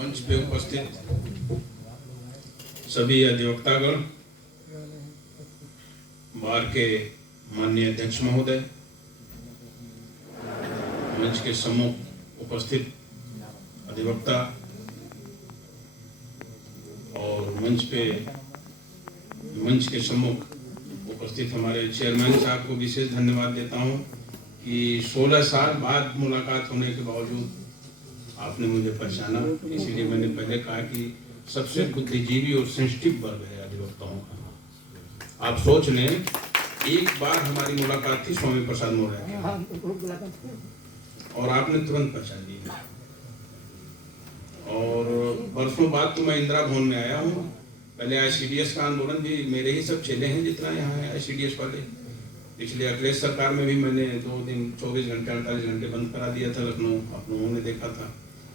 मंच पे उपस्थित सभी अधिवक्तागण, बार के माननीय अध्यक्ष महोदय, मंच के सम्मुख उपस्थित अधिवक्ता और मंच के सम्मुख उपस्थित हमारे चेयरमैन साहब को विशेष धन्यवाद देता हूं कि 16 साल बाद मुलाकात होने के बावजूद आपने मुझे पहचाना। इसीलिए मैंने पहले कहा कि सबसे बुद्धिजीवी और सेंसिटिव वर्ग है अधिवक्ताओं का। आप सोच लें, एक बार हमारी मुलाकात थी स्वामी प्रसाद मौर्य की और आपने तुरंत पहचान लिया। और बरसों बाद तो मैं इंदिरा भवन में आया हूँ। पहले ICDS का आंदोलन भी मेरे ही सब चेले हैं जितना यहाँ है ICDS वाले। पिछले अखिलेश सरकार में भी मैंने 2 दिन 24 घंटे 48 घंटे बंद करा दिया था लखनऊ, आप लोगों ने देखा था।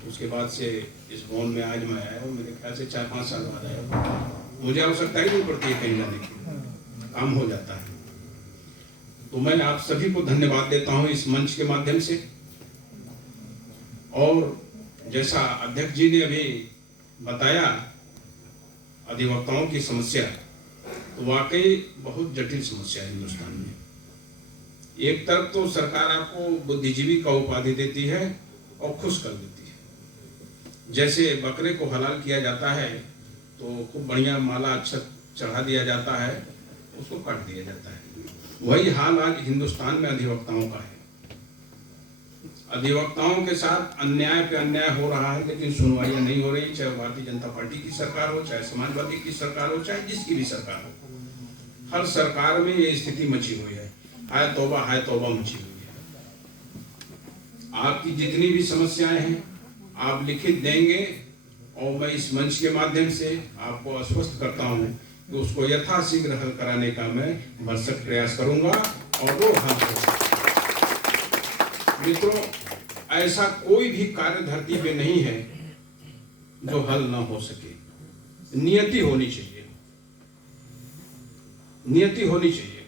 उसके बाद से इस भवन में आज मैं आया हूँ, मेरे ख्याल से 4-5 साल बाद आया। मुझे आवश्यकता ही नहीं पड़ती है कहीं जाने की, काम हो जाता है। तो मैं आप सभी को धन्यवाद देता हूँ इस मंच के माध्यम से। और जैसा अध्यक्ष जी ने अभी बताया अधिवक्ताओं की समस्या, तो वाकई बहुत जटिल समस्या है हिंदुस्तान में। एक तरफ तो सरकार आपको बुद्धिजीवी का उपाधि देती है और खुश कर देती है। जैसे बकरे को हलाल किया जाता है तो खूब बढ़िया माला अक्षत चढ़ा दिया जाता है, उसको काट दिया जाता है। वही हाल आज हिंदुस्तान में अधिवक्ताओं का है। अधिवक्ताओं के साथ अन्याय पे अन्याय हो रहा है, लेकिन सुनवाइयां नहीं हो रही, चाहे भारतीय जनता पार्टी की सरकार हो, चाहे समाजवादी की सरकार हो, चाहे जिसकी भी सरकार हो। हर सरकार में ये स्थिति मची हुई है। हाय तौबा मची हुई है। आपकी जितनी भी समस्याएं हैं आप लिखित देंगे और मैं इस मंच के माध्यम से आपको आश्वस्त करता हूं कि उसको यथाशीघ्र हल कराने का मैं भरसक प्रयास करूंगा और वो हल होगा। मित्रों, ऐसा कोई भी कार्य धरती पे नहीं है जो हल ना हो सके। नियति होनी चाहिए, नियति होनी चाहिए।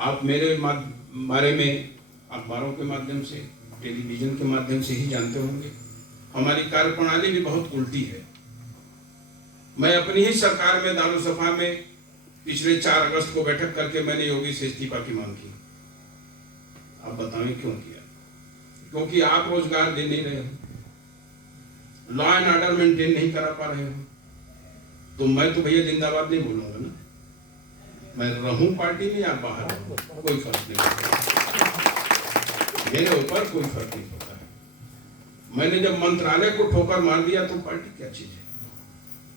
आप मेरे बारे में अखबारों के माध्यम से, टेलीविजन के माध्यम से ही जानते होंगे। हमारी कार्यप्रणाली भी बहुत उल्टी है। मैं अपनी ही सरकार में दारुसफा में पिछले 4 अगस्त को बैठक करके मैंने योगी से इस्तीफा की मांग की। आप बताएं क्यों किया? क्योंकि आप रोजगार दे नहीं रहे हो, लॉ एंड ऑर्डर मेंटेन नहीं करा पा रहे हो। तो मैं तो भैया जिंदाबाद नहीं बोलूंगा ना। मैं रहूं पार्टी में या बाहर रहूं, कोई फर्क नहीं पड़ता मेरे ऊपर, कोई फर्क नहीं पड़ता है। मैंने जब मंत्रालय को ठोकर मार दिया तो पार्टी क्या चीज है?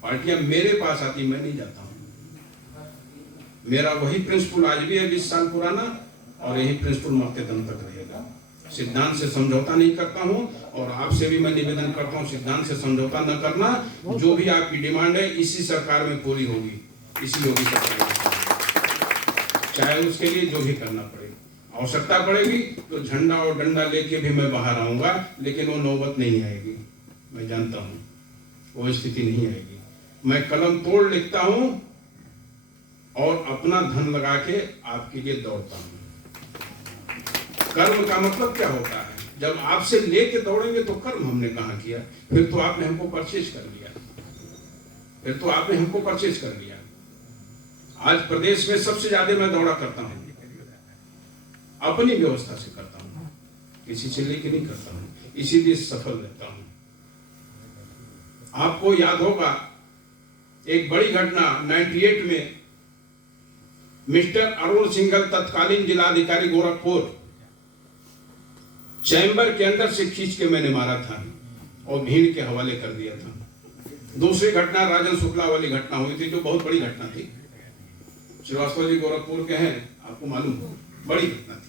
पार्टियां मेरे पास आती, मैं नहीं जाता हूं। मेरा वही प्रिंसिपल आज भी है 20 साल पुराना, और यही प्रिंसिपल मरते दम तक रहेगा। सिद्धांत से समझौता नहीं करता हूं और आपसे भी मैं निवेदन करता हूं सिद्धांत से समझौता न करना। जो भी आपकी डिमांड है इसी सरकार में पूरी होगी, इसी योगी सरकार में, चाहे उसके लिए जो भी करना पड़े। आवश्यकता पड़ेगी तो झंडा और डंडा लेके भी मैं बाहर आऊंगा, लेकिन वो नौबत नहीं आएगी। मैं जानता हूं वो स्थिति नहीं आएगी। मैं कलम तोड़ लिखता हूं और अपना धन लगा के आपके लिए दौड़ता हूं। कर्म का मतलब क्या होता है? जब आपसे लेके दौड़ेंगे तो कर्म हमने कहां किया? फिर तो आपने हमको परचेज कर लिया, फिर तो आपने हमको परचेज कर लिया। आज प्रदेश में सबसे ज्यादा मैं दौड़ा करता हूं, अपनी व्यवस्था से करता हूं, किसी से लेके नहीं करता हूं, इसीलिए सफल रहता हूं। आपको याद होगा एक बड़ी घटना 98 में मिस्टर अरुण सिंघल तत्कालीन जिलाधिकारी गोरखपुर, चैम्बर के अंदर से खींच के मैंने मारा था और भीड़ के हवाले कर दिया था। दूसरी घटना राजन शुक्ला वाली घटना हुई थी, जो बहुत बड़ी घटना थी। श्रीवास्तव जी गोरखपुर के हैं, आपको मालूम हो, बड़ी घटना थी।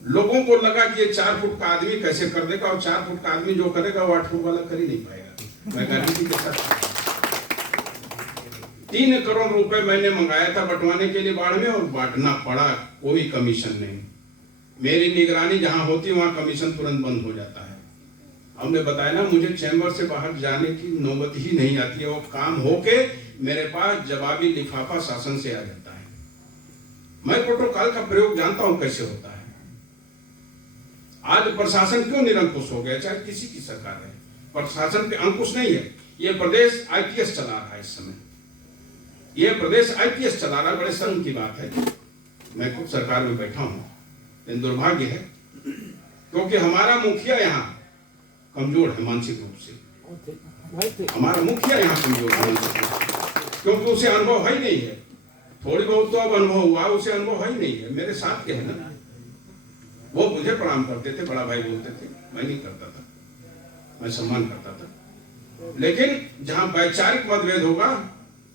लोगों को लगा कि ये 4 फुट का आदमी कैसे कर देगा, और 4 फुट का आदमी जो करेगा वो 8 फुट वाला कर ही नहीं पाएगा। मैं गारंटी के साथ 3 करोड़ रुपए मैंने मंगाया था बंटवाने के लिए बाढ़ में, और बांटना पड़ा, कोई कमीशन नहीं। मेरी निगरानी जहां होती वहां कमीशन तुरंत बंद हो जाता है। हमने बताया ना, मुझे चैम्बर से बाहर जाने की नौबत ही नहीं आती है। वो काम होके मेरे पास जवाबी लिफाफा शासन से आ जाता है। मैं प्रोटोकॉल का प्रयोग जानता हूं कैसे होता है। आज प्रशासन क्यों निरंकुश हो गया, चाहे किसी की सरकार है? प्रशासन पे अंकुश नहीं है। ये प्रदेश आईपीएस चला रहा है इस समय, ये प्रदेश आईपीएस चला रहा है। बड़े शर्म की बात है, मैं खुद सरकार में बैठा हूं, लेकिन दुर्भाग्य है क्योंकि हमारा मुखिया यहाँ कमजोर है मानसिक रूप से। हमारा मुखिया यहाँ कमजोर है मानसिक रूप से, क्योंकि उसे अनुभव है ही नहीं है। थोड़ी बहुत तो अब अनुभव हुआ, उसे अनुभव है ही नहीं है। मेरे साथ के है ना, वो मुझे प्रणाम करते थे, बड़ा भाई बोलते थे, मैं नहीं करता था, मैं सम्मान करता था। लेकिन जहां वैचारिक मतभेद होगा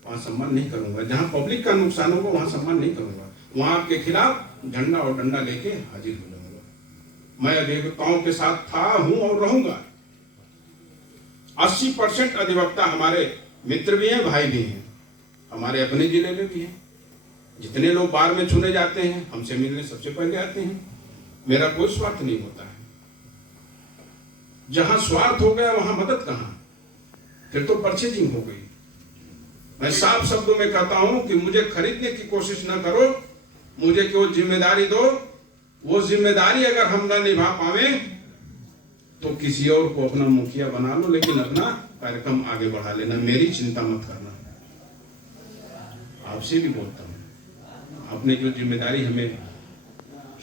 वहां सम्मान नहीं करूंगा, जहां पब्लिक का नुकसान होगा वहां सम्मान नहीं करूंगा। वहां आपके खिलाफ झंडा और डंडा लेके हाजिर हो जाऊंगा। मैं अधिवक्ताओं के साथ था, हूं और रहूंगा। 80% अधिवक्ता हमारे मित्र भी हैं, भाई भी हैं, हमारे अपने जिले में भी हैं। जितने लोग बार में चुने जाते हैं हमसे मिलने सबसे पहले आते हैं। मेरा कोई स्वार्थ नहीं होता है। जहां स्वार्थ हो गया वहां मदद कहां, फिर तो परचेजिंग हो गई। मैं साफ शब्दों में कहता हूं कि मुझे खरीदने की कोशिश न करो, मुझे केवल जिम्मेदारी दो। वो जिम्मेदारी अगर हम न निभा पावे तो किसी और को अपना मुखिया बना लो, लेकिन अपना कार्यक्रम आगे बढ़ा लेना, मेरी चिंता मत करना। आपसे भी बोलता हूं, आपने जो जिम्मेदारी हमें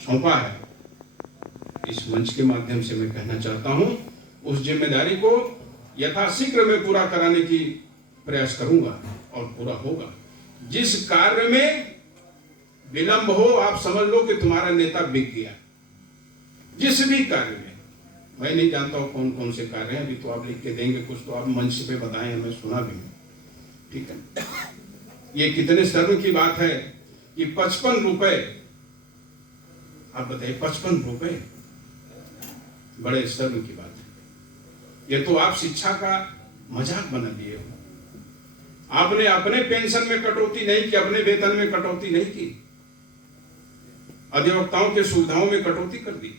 सौंपा है, इस मंच के माध्यम से मैं कहना चाहता हूं, उस जिम्मेदारी को यथाशीघ्र में पूरा कराने की प्रयास करूंगा और पूरा होगा। जिस कार्य में विलंब हो, आप समझ लो कि तुम्हारा नेता बिक गया। जिस भी कार्य में, मैं नहीं जानता हूं कौन कौन से कार्य हैं, अभी तो आप लिख के देंगे, कुछ तो आप मंच पे बताएं, हमें सुना भी नहीं, ठीक है। ये कितने शर्म की बात है कि 55 रुपए, आप बताइए 55 रुपए, बड़े शर्म की बात है। ये तो आप शिक्षा का मजाक बना दिए हो। आपने अपने पेंशन में कटौती नहीं की, अपने वेतन में कटौती नहीं की, अधिवक्ताओं के सुविधाओं में कटौती कर दी।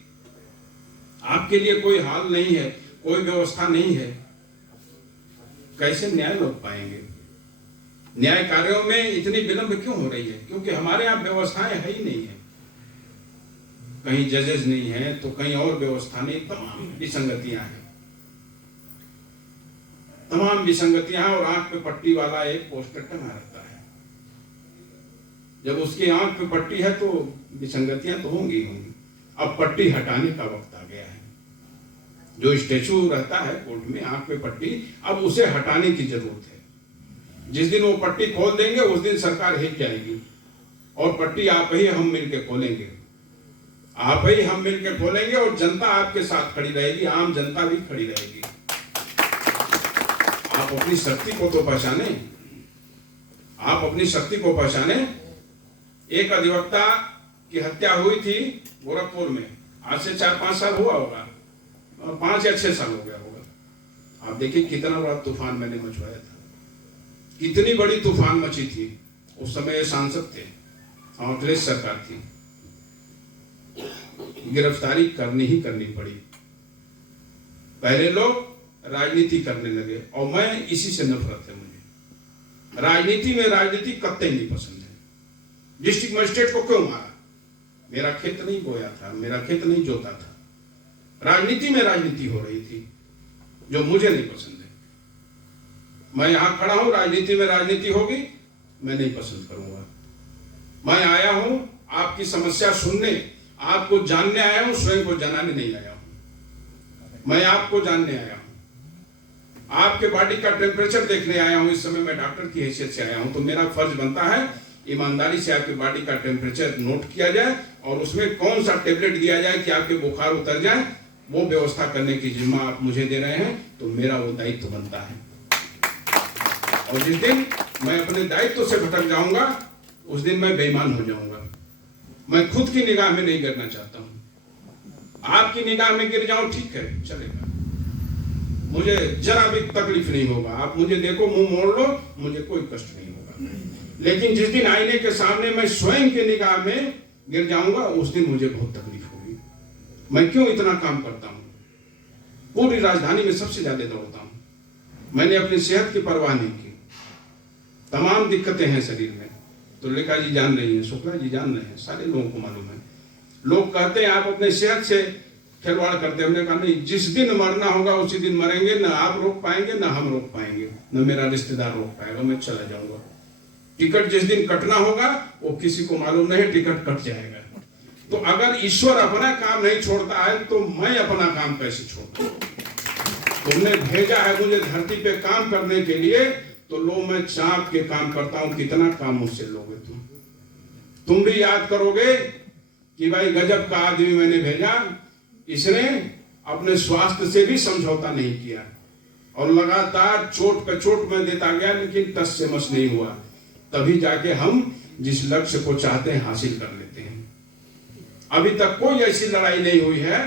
आपके लिए कोई हाल नहीं है, कोई व्यवस्था नहीं है, कैसे न्याय लौट पाएंगे? न्याय कार्यों में इतनी विलंब क्यों हो रही है? क्योंकि हमारे यहाँ व्यवस्थाएं है ही नहीं है। कहीं जजेस नहीं है तो कहीं और व्यवस्था नहीं, तमाम विसंगतियां हैं, तमाम विसंगतियां। और आंख पे पट्टी वाला एक पोस्टर टंगा रहता है। जब उसकी आंख पे पट्टी है तो विसंगतियां तो होंगी होंगी। अब पट्टी हटाने का वक्त आ गया है। जो स्टैचू रहता है कोर्ट में आंख पे पट्टी, अब उसे हटाने की जरूरत है। जिस दिन वो पट्टी खोल देंगे उस दिन सरकार हिल जाएगी, और पट्टी आप ही हम मिलकर खोलेंगे, आप ही हम मिलकर खोलेंगे, और जनता आपके साथ खड़ी रहेगी, आम जनता भी खड़ी रहेगी। आप अपनी शक्ति को तो पहचाने, आप अपनी शक्ति को पहचाने। एक अधिवक्ता की हत्या हुई थी गोरखपुर में, आज से 4-5 साल हुआ होगा, 5 या 6 साल हो गया होगा। आप देखिए कितना बड़ा तूफान मैंने मचवाया था, कितनी बड़ी तूफान मची थी। उस समय सांसद थे, अखिलेश सरकार थी, गिरफ्तारी करनी ही करनी पड़ी। पहले लोग राजनीति करने लगे, और मैं इसी से नफरत है मुझे। राजनीति में राजनीति कतई नहीं पसंद है। डिस्ट्रिक्ट मजिस्ट्रेट को क्यों मारा? मेरा खेत नहीं बोया था, मेरा खेत नहीं जोता था। राजनीति में राजनीति हो रही थी, जो मुझे नहीं पसंद है। मैं यहां खड़ा हूं, राजनीति में राजनीति होगी, मैं नहीं पसंद करूंगा। मैं आया हूं आपकी समस्या सुनने, आपको जानने आया हूं, स्वयं को जनाने नहीं आया हूं। मैं आपको जानने आया हूं, आपके बॉडी का टेम्परेचर देखने आया हूं। इस समय मैं डॉक्टर की हैसियत से आया हूं, तो मेरा फर्ज बनता है ईमानदारी से आपके बॉडी का टेम्परेचर नोट किया जाए, और उसमें कौन सा टेबलेट दिया जाए कि आपके बुखार उतर जाए, वो व्यवस्था करने की जिम्मा आप मुझे दे रहे हैं, तो मेरा वो दायित्व बनता है। और जिस दिन मैं अपने दायित्व से भटक जाऊंगा उस दिन मैं बेईमान हो जाऊंगा। मैं खुद की निगाह में नहीं गिरना चाहता हूं। आपकी निगाह में गिर जाऊं ठीक है, चलेगा, मुझे जरा भी तकलीफ नहीं होगा। आप मुझे देखो, मुंह मोड़ लो, मुझे कोई कष्ट नहीं होगा। लेकिन जिस दिन आईने के सामने मैं स्वयं की निगाह में गिर जाऊंगा उस दिन मुझे बहुत तकलीफ होगी। मैं क्यों इतना काम करता हूं? पूरी राजधानी में सबसे ज्यादा दौड़ता हूं। मैंने अपनी सेहत की परवाह नहीं की। तमाम दिक्कतें हैं शरीर में, तो लेखा जी जान रही है, शुक्ला जी जान रहे हैं, सारे लोगों को मालूम है। लोग कहते हैं आप अपने सेहत से खिलवाड़ करते। हमने कहा नहीं, जिस दिन मरना होगा उसी दिन मरेंगे, ना आप रोक पाएंगे ना हम रोक पाएंगे, न मेरा रिश्तेदार रोक पाएगा, मैं चला जाऊंगा। टिकट जिस दिन कटना होगा वो किसी को मालूम नहीं, टिकट कट जाएगा। तो अगर ईश्वर अपना काम नहीं छोड़ता है तो मैं अपना काम कैसे छोड़ता? तुमने भेजा है मुझे धरती पे काम करने के लिए, तो लो मैं चाप के काम करता हूं। कितना काम मुझसे लोगे तुम भी याद करोगे कि भाई गजब का आदमी मैंने भेजा, इसने अपने स्वास्थ्य से भी समझौता नहीं किया और लगातार चोट पे चोट में देता गया, लेकिन टस से मस नहीं हुआ। तभी जाके हम जिस लक्ष्य को चाहते हैं हासिल कर लेते हैं। अभी तक कोई ऐसी लड़ाई नहीं हुई है,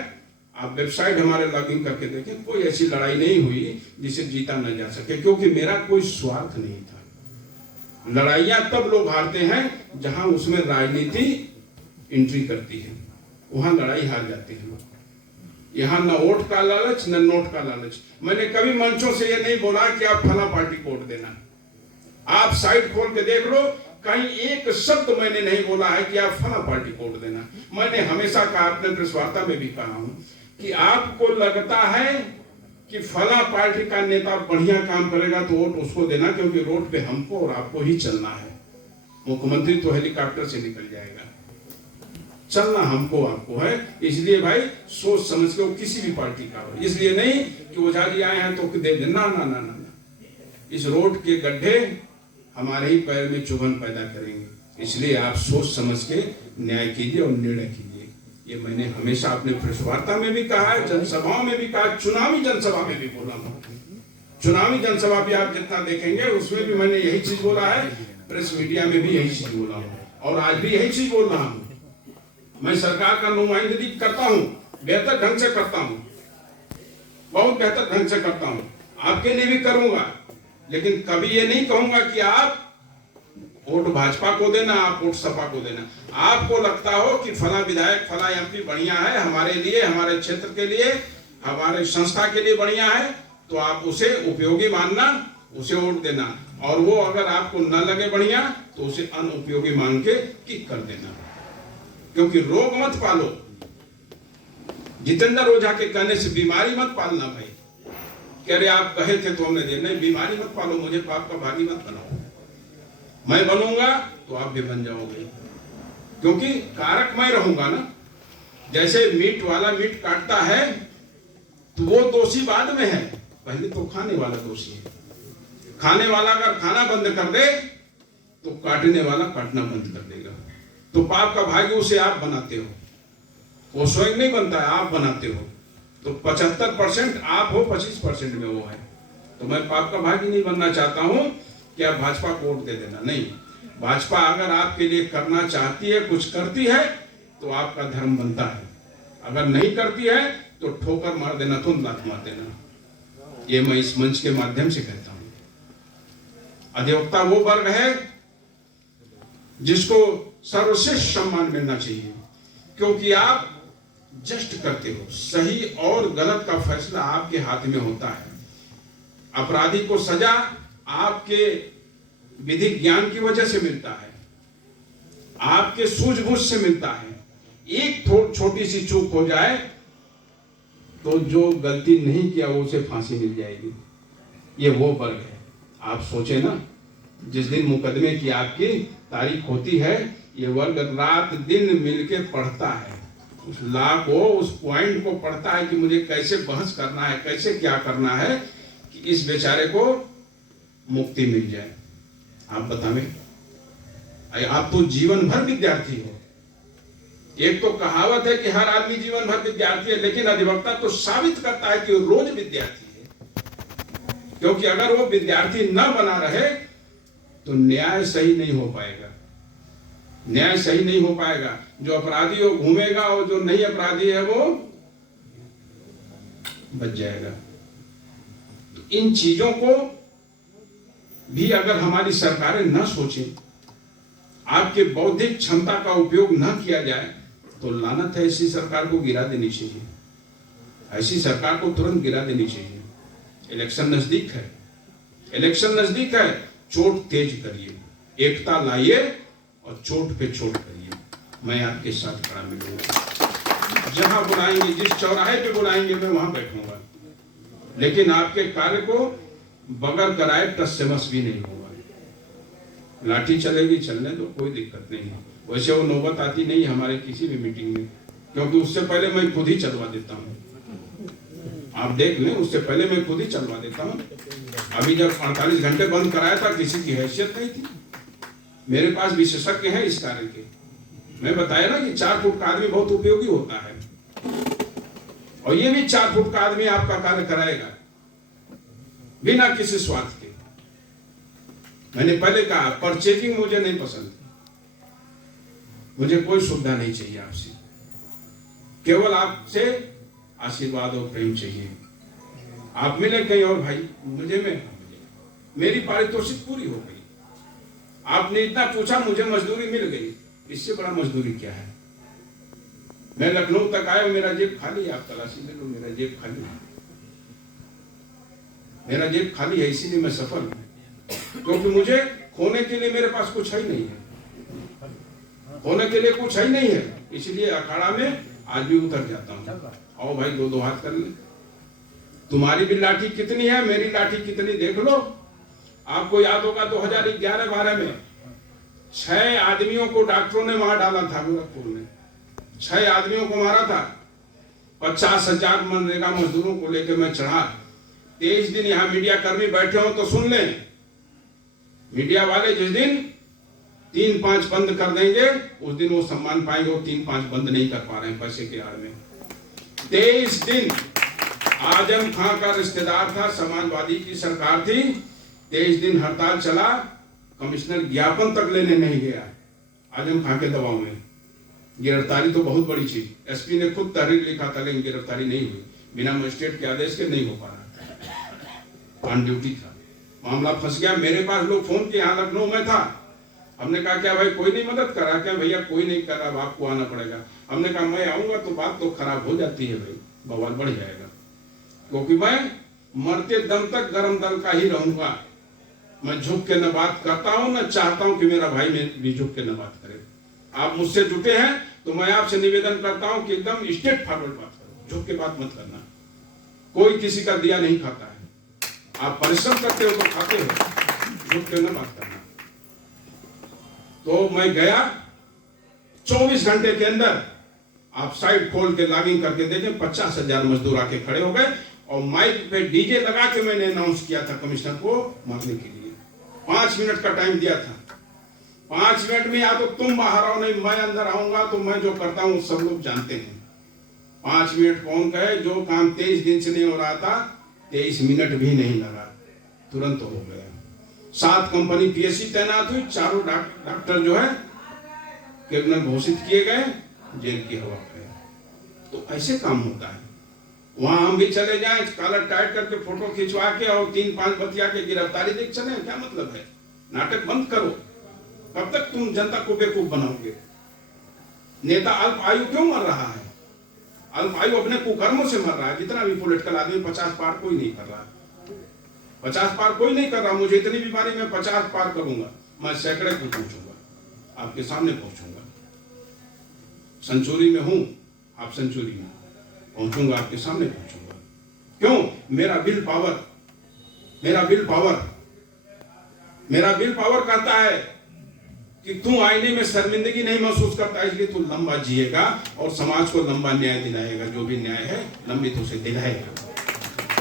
आप वेबसाइट हमारे लॉगिन करके देखें, कोई ऐसी लड़ाई नहीं हुई जिसे जीता न जा सके, क्योंकि मेरा कोई स्वार्थ नहीं था। लड़ाइयां तब लोग हारते हैं जहां उसमें राजनीति एंट्री करती है, वहां लड़ाई हार जाते हैं लोग। यहाँ न वोट का लालच न नोट का लालच। मैंने कभी मंचों से ये नहीं बोला कि आप फला पार्टी को वोट देना। आप साइट खोल के देख लो, कहीं एक शब्द मैंने नहीं बोला है कि आप फला पार्टी को वोट देना। मैंने हमेशा कहा, अपने प्रेस वार्ता में भी कहा हूं कि आपको लगता है कि फला पार्टी का नेता बढ़िया काम करेगा तो वोट उसको देना, क्योंकि रोड पे हमको और आपको ही चलना है। मुख्यमंत्री तो हेलीकॉप्टर से निकल जाएगा, चलना हमको आपको है। इसलिए भाई सोच समझ के, किसी भी पार्टी का हो, इसलिए नहीं कि ओझा जी आए हैं तो दे देना, ना ना ना। इस रोड के गड्ढे हमारे ही पैर में चुभन पैदा करेंगे। इसलिए आप सोच समझ के न्याय कीजिए और निर्णय कीजिए। ये मैंने हमेशा अपने प्रेस वार्ता में भी कहा है, जनसभाओं में भी कहा, चुनावी जनसभा में भी बोला हूं। चुनावी जनसभा भी आप जितना देखेंगे उसमें भी मैंने यही चीज बोला है, प्रेस मीडिया में भी यही चीज बोला हूं और आज भी यही चीज बोल रहा हूं। मैं सरकार का नुमाइंदगी करता हूं, बेहतर ढंग से करता हूं, बहुत बेहतर ढंग से करता हूं, आपके लिए भी करूंगा। लेकिन कभी ये नहीं कहूंगा कि आप वोट भाजपा को देना, आप वोट सपा को देना। आपको लगता हो कि फला विधायक फला एमपी बढ़िया है हमारे लिए, हमारे क्षेत्र के लिए, हमारे संस्था के लिए बढ़िया है, तो आप उसे उपयोगी मानना, उसे वोट देना। और वो अगर आपको न लगे बढ़िया तो उसे अनुपयोगी मान के किक कर देना। क्योंकि रोग मत पालो, जितेंद्र ओझा के कहने से बीमारी मत पालना भाई। कह रहे आप कहे थे तो हमने दे, नहीं बीमारी मत पालो, मुझे पाप का भागी मत बनाओ। मैं बनूंगा तो आप भी बन जाओगे, क्योंकि कारक मैं रहूंगा ना। जैसे मीट वाला मीट काटता है तो वो दोषी बाद में है, पहले तो खाने वाला दोषी है। खाने वाला अगर खाना बंद कर दे तो काटने वाला काटना बंद कर देगा। तो पाप का भागी उसे आप बनाते हो, वो स्वयं नहीं बनता है, आप बनाते हो। तो 75% आप हो, 25% में वो है। तो मैं पाप का भागी नहीं बनना चाहता हूं कि आप भाजपा को वोट दे देना, नहीं। भाजपा अगर आपके लिए करना चाहती है, कुछ करती है तो आपका धर्म बनता है, अगर नहीं करती है तो ठोकर मार देना, तुम लात मार देना। ये मैं इस मंच के माध्यम से कहता हूं। अधिवक्ता वो वर्ग है जिसको सर्वश्रेष्ठ सम्मान मिलना चाहिए, क्योंकि आप जस्ट करते हो, सही और गलत का फैसला आपके हाथ में होता है। अपराधी को सजा आपके विधिक ज्ञान की वजह से मिलता है, आपके सूझबूझ से मिलता है। एक छोटी सी चूक हो जाए तो जो गलती नहीं किया वो उसे फांसी मिल जाएगी। ये वो वर्ग है। आप सोचे ना, जिस दिन मुकदमे की आपकी तारीख होती है, ये वर्ग रात दिन मिलके पढ़ता है, उस लॉ को, उस पॉइंट को पढ़ता है कि मुझे कैसे बहस करना है, कैसे क्या करना है कि इस बेचारे को मुक्ति मिल जाए। आप बतावें, आप तो जीवन भर विद्यार्थी हो। एक तो कहावत है कि हर आदमी जीवन भर विद्यार्थी है, लेकिन अधिवक्ता तो साबित करता है कि वो रोज विद्यार्थी है। क्योंकि अगर वो विद्यार्थी न बना रहे तो न्याय सही नहीं हो पाएगा, न्याय सही नहीं हो पाएगा। जो अपराधी हो घूमेगा और जो नहीं अपराधी है वो बच जाएगा। तो इन चीजों को भी अगर हमारी सरकारें न सोचें, आपके बौद्धिक क्षमता का उपयोग न किया जाए, तो लानत है, ऐसी सरकार को गिरा देनी चाहिए। ऐसी सरकार को तुरंत गिरा देनी चाहिए। इलेक्शन नजदीक है, इलेक्शन नजदीक है, चोट तेज करिए, एकता लाइए और चोट पे चोट करिए। मैं आपके साथ खड़ा मिलूंगा। जहां बुलाएंगे, जिस चौराहे पे बुलाएंगे मैं वहां बैठूंगा, लेकिन आपके कार्य को बगैर कराए टस से मस भी नहीं होगा। लाठी चलेगी, चलने दो, कोई दिक्कत नहीं है। वैसे वो नौबत आती नहीं हमारे किसी भी मीटिंग में, क्योंकि उससे पहले मैं खुद ही चलवा देता हूँ। आप देख लें, उससे पहले मैं खुद ही चलवा देता हूँ। अभी जब 48 घंटे बंद कराया था, किसी की हैसियत नहीं थी। मेरे पास विशेषज्ञ हैं इस कार्य के। मैं बताया ना कि 4 फुट का आदमी बहुत उपयोगी होता है, और ये भी 4 फुट का आदमी आपका कार्य कराएगा बिना किसी स्वार्थ के। मैंने पहले कहा, परचेजिंग मुझे नहीं पसंद, मुझे कोई सुविधा नहीं चाहिए आपसे, केवल आपसे आशीर्वाद और प्रेम चाहिए। आप मिले कहीं और भाई, मेरी पारितोषिक पूरी हो गई। आपने इतना पूछा, मुझे मजदूरी मिल गई, इससे बड़ा मजदूरी क्या है। मैं लखनऊ तक आया, मेरा जेब खाली है। आप तलाशी ले लो, मेरा जेब खाली है। मेरा जेब खाली है, इसीलिए मैं सफल हूं, क्योंकि मुझे खोने के लिए मेरे पास कुछ है नहीं है। खोने के लिए कुछ है नहीं है, इसलिए अखाड़ा में आज भी उतर जाता हूँ। आओ भाई, 2-2 हाथ कर ले। तुम्हारी भी लाठी कितनी है, मेरी लाठी कितनी, देख लो। आपको याद होगा 2011-12 में 6 आदमियों को डॉक्टरों ने वहां डाला था, गोरखपुर में 6 आदमियों को मारा था। 50,000 मनरेगा मजदूरों को लेकर मैं चढ़ा। 23 दिन यहाँ मीडिया कर्मी बैठे हो तो सुन लें, मीडिया वाले जिस दिन 3-5 बंद कर देंगे, उस दिन वो सम्मान पाएंगे। वो 3-5 बंद नहीं कर पा रहे हैं पैसे के आड़ में। 23 दिन आजम खां का रिश्तेदार था, समाजवादी की सरकार थी, 23 दिन हड़ताल चला, कमिश्नर ज्ञापन तक लेने नहीं गया आजम खां के दबाव में। गिरफ्तारी तो बहुत बड़ी चीज, एसपी ने खुद तहरीर लिखा था, लेकिन गिरफ्तारी नहीं हुई, बिना मजिस्ट्रेट के आदेश के नहीं हो पा रहा, ऑन ड्यूटी था। मामला फंस गया। मेरे पास लोग फोन किए, यहाँ लखनऊ में था। हमने कहा क्या भाई कोई नहीं मदद करा क्या? भैया कोई नहीं कर रहा, आपको आना पड़ेगा। हमने कहा मैं आऊंगा तो बात तो खराब हो जाती है भाई, बवाल बढ़ जाएगा, क्योंकि मैं मरते दम तक गरम दल का ही रहूंगा। मैं झुक के न बात करता हूं, न चाहता हूं कि मेरा भाई में भी झुक के न बात करे। आप मुझसे जुटे हैं तो मैं आपसे निवेदन करता हूं कि एकदम स्ट्रेट फॉरवर्ड बात करो, झुक के बात मत करना। कोई किसी का दिया नहीं खाता है। आप परिश्रम करते हो तो खाते हो, झुक के न बात करना। तो मैं गया, 24 घंटे के अंदर आप साइट खोल के लॉगिंग करके देखें, 50,000 मजदूर आके खड़े हो गए, और माइक पे डीजे लगा के मैंने अनाउंस किया था कमिश्नर को मारने के लिए। 5 मिनट का टाइम दिया था। 5 मिनट में या तो तुम बाहर आओ, नहीं मैं अंदर आऊंगा। तो मैं जो करता हूं सब लोग जानते हैं। 5 मिनट कौन कहे, जो काम 23 दिन से नहीं हो रहा था, 23 मिनट भी नहीं लगा, तुरंत हो गया। 7 कंपनी पीएससी तैनात हुई, चारों डॉक्टर जो है क्रिमिनल घोषित किए गए, जेल की हवा है। तो ऐसे काम होता है। वहां हम भी चले जाएं, कॉलर टाइट करके फोटो खिंचवा के और 3-5 बतिया के गिरफ्तारी देख चले, क्या मतलब है? नाटक बंद करो। कब तक तुम जनता को बेवकूफ बनाओगे? नेता अल्प आयु क्यों मर रहा है? अल्प आयु अपने कुकर्मों से मर रहा है। जितना भी पॉलिटिकल आदमी 50 पार कोई नहीं कर रहा, 50 पार कोई नहीं कर रहा। मुझे इतनी बीमारी में 50 पार करूंगा, मैं सैकड़े को पहुंचूंगा, आपके सामने पहुंचूंगा। सेंचुरी में हूं, आप सेंचुरी में पहुंचूंगा, आपके सामने पहुंचूंगा। क्यों? मेरा विल पावर कहता है कि तू आईने में शर्मिंदगी नहीं महसूस करता, इसलिए तू लंबा जिएगा और समाज को लंबा न्याय दिलाएगा। जो भी न्याय है लंबित उसे दिलाएगा।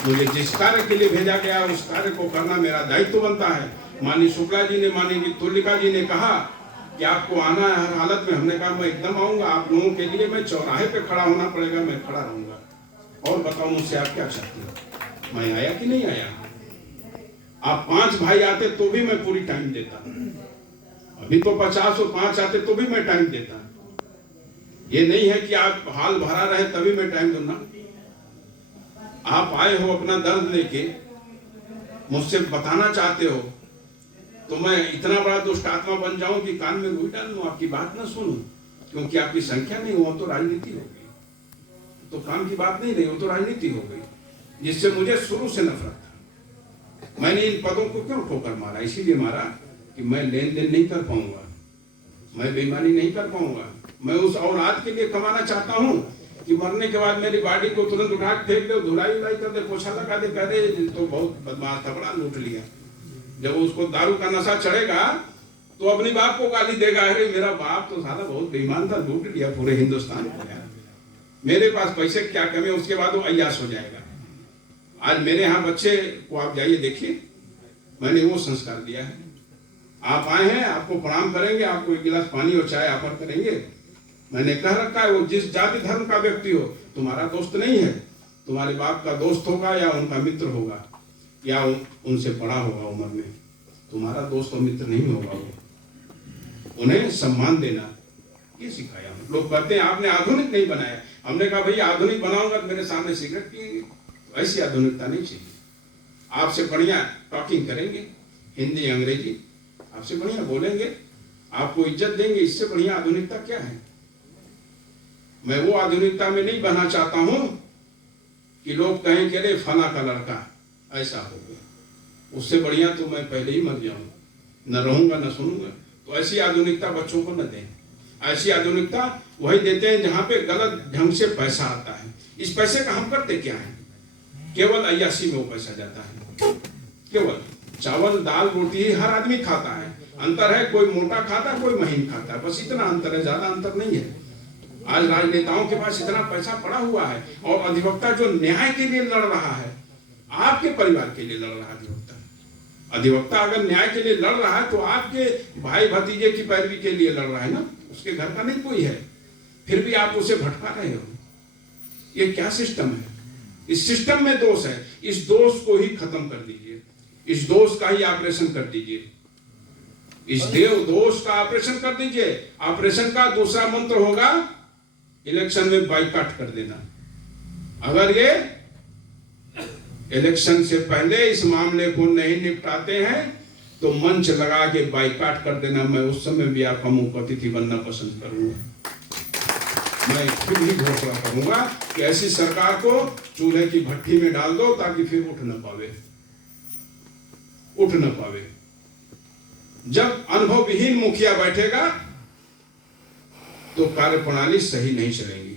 मुझे जिस कार्य के लिए भेजा गया उस कार्य को करना मेरा दायित्व बनता है। माननीय शुक्ला जी ने, माननीय तुलिका जी ने कहा कि आपको आना है हर हालत में। हमने कहा मैं एकदम आऊंगा। आप लोगों के लिए मैं चौराहे पे खड़ा होना पड़ेगा, मैं खड़ा रहूंगा। और बताओ मुझसे आप क्या चाहते हो? मैं आया कि नहीं आया? आप 5 भाई आते तो भी मैं पूरी टाइम देता, अभी तो 50 और 5 आते तो भी मैं टाइम देता। ये नहीं है कि आप हाल भरा रहे तभी मैं टाइम दूंगा। आप आए हो अपना दर्द लेके, मुझसे बताना चाहते हो, तो मैं इतना बड़ा दुष्ट आत्मा बन जाऊं कि कान में रुई डाल लूं, आपकी बात ना सुनूं, क्योंकि आपकी संख्या नहीं हो तो राजनीति हो गई। तो काम की बात नहीं रही, वो तो राजनीति हो गई, जिससे मुझे शुरू से नफरत था। मैंने इन पदों को क्यों ठोकर मारा? इसीलिए मारा कि मैं लेन देन नहीं कर पाऊंगा, मैं बेईमानी नहीं कर पाऊंगा। मैं उस औलाद के लिए कमाना चाहता हूं कि मरने के बाद मेरी बॉडी को तुरंत उठा के फेंक दो, धुलाई उलाई कर दे, पोछा लगा दे, कह दे तो बहुत बदमाश था, बड़ा लूट लिया। जब उसको दारू का नशा चढ़ेगा तो अपने बाप को गाली देगा, अरे मेरा बाप तो साला बहुत बेईमान था, लूट लिया पूरे हिंदुस्तान को, मेरे पास पैसे क्या कमी है। उसके बाद वो अय्याश हो जाएगा। आज मेरे यहाँ बच्चे को आप जाइए देखिए, मैंने वो संस्कार दिया है। आप आए हैं, आपको प्रणाम करेंगे, आपको एक गिलास पानी और चाय ऑफर करेंगे। मैंने कह रखा है, वो जिस जाति धर्म का व्यक्ति हो, तुम्हारा दोस्त नहीं है, तुम्हारे बाप का दोस्त होगा या उनका मित्र होगा या उनसे बड़ा होगा उम्र में, तुम्हारा दोस्त और मित्र नहीं होगा वो। उन्हें सम्मान देना ये सिखाया। लोग कहते हैं आपने आधुनिक नहीं बनाया। हमने कहा भाई आधुनिक बनाऊंगा तो मेरे सामने सिगरेट पिएंगे, ऐसी आधुनिकता नहीं चाहिए। आपसे बढ़िया टॉकिंग करेंगे, हिंदी अंग्रेजी आपसे बढ़िया बोलेंगे, आपको इज्जत देंगे, इससे बढ़िया आधुनिकता क्या है। मैं वो आधुनिकता में नहीं बना चाहता हूं कि लोग कहें कि अरे फला का लड़का ऐसा हो गया, उससे बढ़िया तो मैं पहले ही मर जाऊं, न रहूंगा न सुनूंगा। तो ऐसी आधुनिकता बच्चों को न दें। ऐसी आधुनिकता वही देते हैं जहां पे गलत ढंग से पैसा आता है। इस पैसे का हम करते क्या है, केवल अय्याशी में वो पैसा जाता है। केवल चावल दाल रोटी ही हर आदमी खाता है, अंतर है कोई मोटा खाता है कोई महीन खाता है, बस इतना अंतर है, ज्यादा अंतर नहीं है। आज राजनेताओं के पास इतना पैसा पड़ा हुआ है और अधिवक्ता जो न्याय के लिए लड़ रहा है, आपके परिवार के लिए लड़ रहा है। अधिवक्ता अगर न्याय के लिए लड़ रहा है तो आपके भाई भतीजे की पैरवी के लिए लड़ रहा है ना, उसके घर का नहीं कोई है, फिर भी आप उसे भटका रहे हो। ये क्या सिस्टम है? इस सिस्टम में दोष है। इस दोष को ही खत्म कर दीजिए, इस दोष का ही ऑपरेशन कर दीजिए, इस देव दोष का ऑपरेशन कर दीजिए। ऑपरेशन का दूसरा मंत्र होगा इलेक्शन में बाइकआउट कर देना। अगर ये इलेक्शन से पहले इस मामले को नहीं निपटाते हैं तो मंच लगा के बाइकआउट कर देना। मैं उस समय भी आपका मुख्य अतिथि बनना पसंद करूंगा। मैं खुद ही घोषणा करूंगा कि ऐसी सरकार को चूल्हे की भट्टी में डाल दो ताकि फिर उठ न पावे। जब अनुभव विहीन मुखिया बैठेगा तो कार्यप्रणाली सही नहीं चलेगी।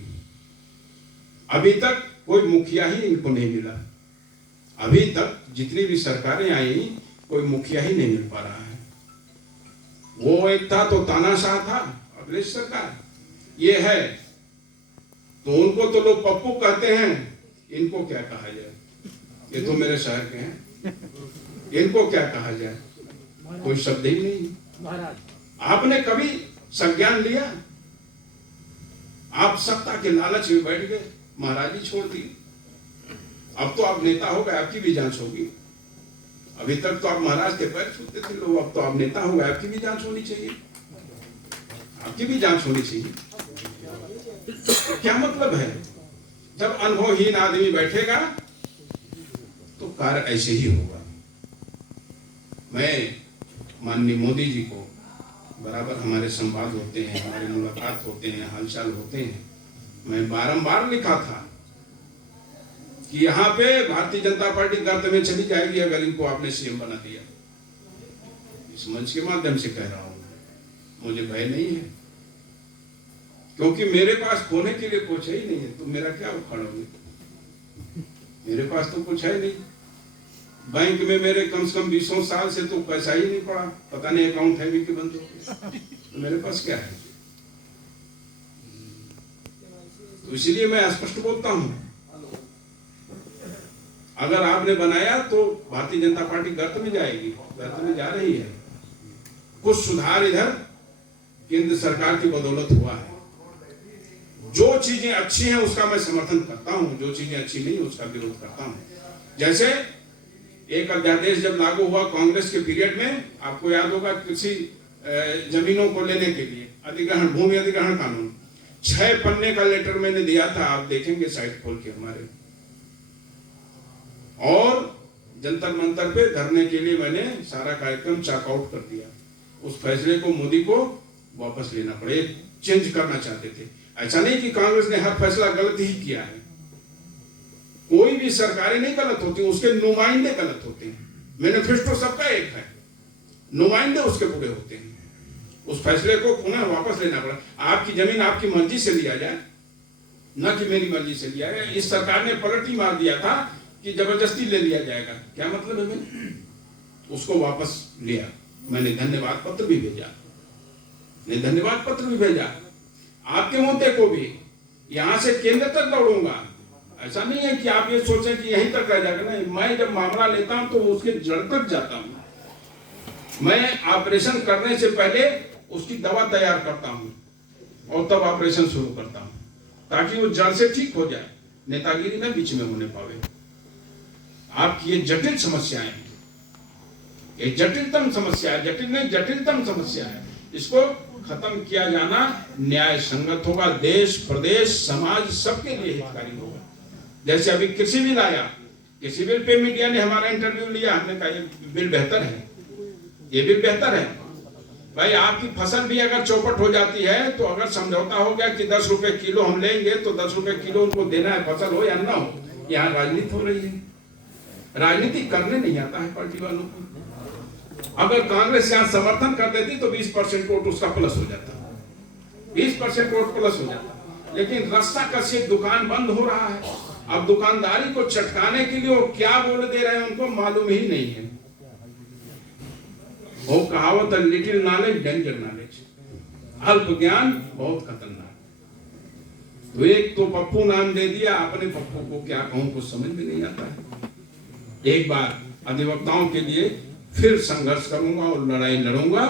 अभी तक कोई मुखिया ही इनको नहीं मिला। अभी तक जितनी भी सरकारें आई कोई मुखिया ही नहीं मिल पा रहा है। वो एक था तो तानाशाह था, अखिलेश सरकार ये है तो उनको तो लोग पप्पू कहते हैं। इनको क्या कहा जाए, ये तो मेरे शहर के हैं, इनको क्या कहा जाए, कोई शब्द ही नहीं। आपने कभी संज्ञान लिया? आप सत्ता के लालच में बैठ गए, महाराजी छोड़ दी। अब तो आप नेता हो गए, आपकी भी जांच होगी। अभी तक तो आप महाराज के पैर छूते थे लोग, अब तो आप नेता हो गए, आपकी भी जांच होनी चाहिए, आपकी भी जांच होनी चाहिए। क्या मतलब है? जब अनुभवहीन आदमी बैठेगा तो कार्य ऐसे ही होगा। मैं माननीय मोदी जी को बराबर हमारे संवाद होते हैं, हमारे मुलाकात होते हैं, हालचाल होते हैं। मैं बारंबार लिखा था कि यहाँ पे भारतीय जनता पार्टी गर्त में चली जाएगी अगर इनको आपने सीएम बना दिया। इस मंच के माध्यम से कह रहा हूं, मुझे भय नहीं है, क्योंकि मेरे पास खोने के लिए कुछ ही नहीं है। तुम मेरा क्या उखाड़ोगे? मेरे पास तो कुछ है नहीं। बैंक में मेरे कम से कम 20 साल से तो पैसा ही नहीं पड़ा, पता नहीं अकाउंट है भी कि बंद हो गया, तो मेरे पास क्या है? तो इसलिए मैं स्पष्ट बोलता हूं, अगर आपने बनाया तो भारतीय जनता पार्टी गर्त में जाएगी, गर्त में जा रही है। कुछ सुधार इधर केंद्र सरकार की बदौलत हुआ है। जो चीजें अच्छी हैं उसका मैं समर्थन करता हूं, जो चीजें अच्छी नहीं उसका विरोध करता हूं। जैसे एक अध्यादेश जब लागू हुआ कांग्रेस के पीरियड में, आपको याद होगा, कृषि जमीनों को लेने के लिए अधिग्रहण, भूमि अधिग्रहण कानून, 6 पन्ने का लेटर मैंने दिया था, आप देखेंगे साइट खोल के हमारे, और जंतर मंतर पे धरने के लिए मैंने सारा कार्यक्रम चॉकआउट कर दिया। उस फैसले को मोदी को वापस लेना पड़े, चेंज करना चाहते थे। ऐसा नहीं कि कांग्रेस ने हर फैसला गलत ही किया है, कोई भी सरकारें नहीं गलत होती, उसके नुमाइंदे गलत होते हैं। मैनिफेस्टो सबका एक है, नुमाइंदे उसके पूरे होते हैं। उस फैसले को पुनः वापस लेना पड़ा। आपकी जमीन आपकी मर्जी से लिया जाए, न कि मेरी मर्जी से लिया गया। इस सरकार ने पलट ही मार दिया था कि जबरदस्ती ले लिया जाएगा। क्या मतलब है? मैंने उसको वापस लिया, मैंने धन्यवाद पत्र भी भेजा, आपके मुद्दे को भी यहां से केंद्र तक दौड़ूंगा। ऐसा नहीं है कि आप ये सोचें कि यहीं तक रह जाएगा, नहीं। मैं जब मामला लेता हूं तो उसके जड़ तक जाता हूं। मैं ऑपरेशन करने से पहले उसकी दवा तैयार करता हूं और तब ऑपरेशन शुरू करता हूं, ताकि वो जड़ से ठीक हो जाए, नेतागिरी न बीच में होने पावे। आपकी ये जटिल समस्याएं हैं, ये जटिलतम समस्या है, जटिल नहीं जटिलतम समस्या है। इसको खत्म किया जाना न्याय संगत होगा, देश प्रदेश समाज सबके लिए हितकारी होगा। जैसे अभी कृषि बिल आया, कृषि बिल पे मीडिया ने हमारा इंटरव्यू लिया, हमने कहा ये बिल बेहतर है, ये बिल बेहतर है। भाई आपकी फसल भी अगर चौपट हो जाती है तो अगर समझौता हो गया कि 10 रुपए किलो हम लेंगे तो 10 रुपए किलो उनको देना है, फसल हो या ना हो। यहाँ राजनीति हो रही है, राजनीति करने नहीं आता है पार्टी वालों को। अगर कांग्रेस यहाँ समर्थन कर देती तो 20% वोट उसका प्लस हो जाता, 20% वोट प्लस हो जाता। लेकिन रस्सा कसी दुकान बंद हो रहा है। अब दुकानदारी को चटकाने के लिए वो क्या बोल दे रहे हैं उनको मालूम ही नहीं है। वो कहावत है, लिटिल नॉलेज डेंजर नॉलेज, अल्प ज्ञान बहुत खतरनाक। तो एक तो पप्पू नाम दे दिया, अपने पप्पू को क्या कहूं कुछ समझ में नहीं आता है। एक बार अधिवक्ताओं के लिए फिर संघर्ष करूंगा और लड़ाई लड़ूंगा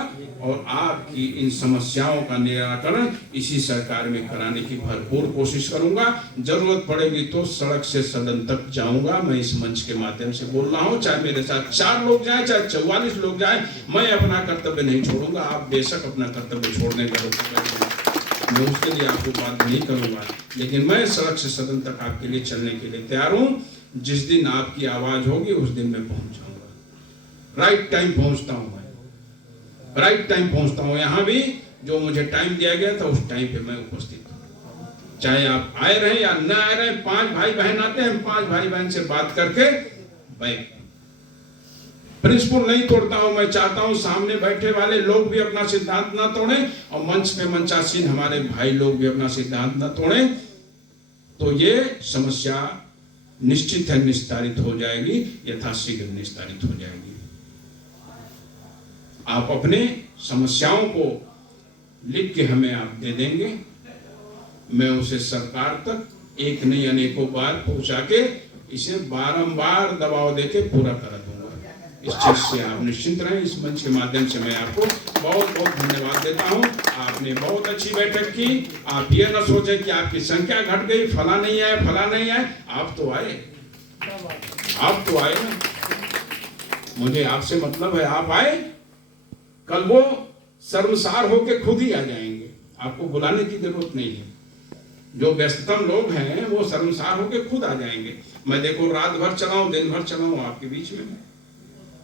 और आपकी इन समस्याओं का निराकरण इसी सरकार में कराने की भरपूर कोशिश करूंगा। जरूरत पड़ेगी तो सड़क से सदन तक जाऊंगा। मैं इस मंच के माध्यम से बोल रहा हूं, चाहे मेरे साथ 4 लोग जाएं, चाहे 44 लोग जाएं, मैं अपना कर्तव्य नहीं छोड़ूंगा। आप बेशक अपना कर्तव्य छोड़ने का मैं उसके लिए आपको बात नहीं करूंगा, लेकिन मैं सड़क से सदन तक आपके लिए चलने के लिए तैयार हूं। जिस दिन आपकी आवाज होगी उस दिन मैं पहुंच जाऊंगा। राइट टाइम पहुंचता हूं, मैं राइट टाइम पहुंचता हूं। यहां भी जो मुझे टाइम दिया गया था उस टाइम पे मैं उपस्थित हूं, चाहे आप आए रहे या ना आए रहे। 5 भाई बहन आते हैं, 5 भाई बहन से बात करके बैठ। प्रिंसिपल नहीं तोड़ता हूं। मैं चाहता हूं सामने बैठे वाले लोग भी अपना सिद्धांत ना तोड़ें और मंच पे मंचासीन हमारे भाई लोग भी अपना सिद्धांत ना तोड़ें, तो ये समस्या निश्चित है निस्तारित हो जाएगी, यथाशीघ्र निस्तारित हो जाएगी। आप अपने समस्याओं को लिख के हमें आप दे देंगे, मैं उसे सरकार तक एक नहीं अनेकों बार पहुंचा के इसे बारंबार दबाव देके पूरा कर दूंगा। इस चीज से आप निश्चिंत रहें। इस मंच के माध्यम से मैं आपको बहुत बहुत धन्यवाद देता हूं। आपने बहुत अच्छी बैठक की। आप ये न सोचें कि आपकी संख्या घट गई, फला नहीं आए, फला नहीं आए। आप तो आए, आप तो आए ना, मुझे आपसे मतलब है। आप आए, कल वो शर्मसार होके खुद ही आ जाएंगे, आपको बुलाने की जरूरत नहीं है। जो व्यस्ततम लोग हैं वो शर्मसार होके खुद आ जाएंगे। मैं देखो रात भर चलाऊं, दिन भर चलाऊं आपके बीच में।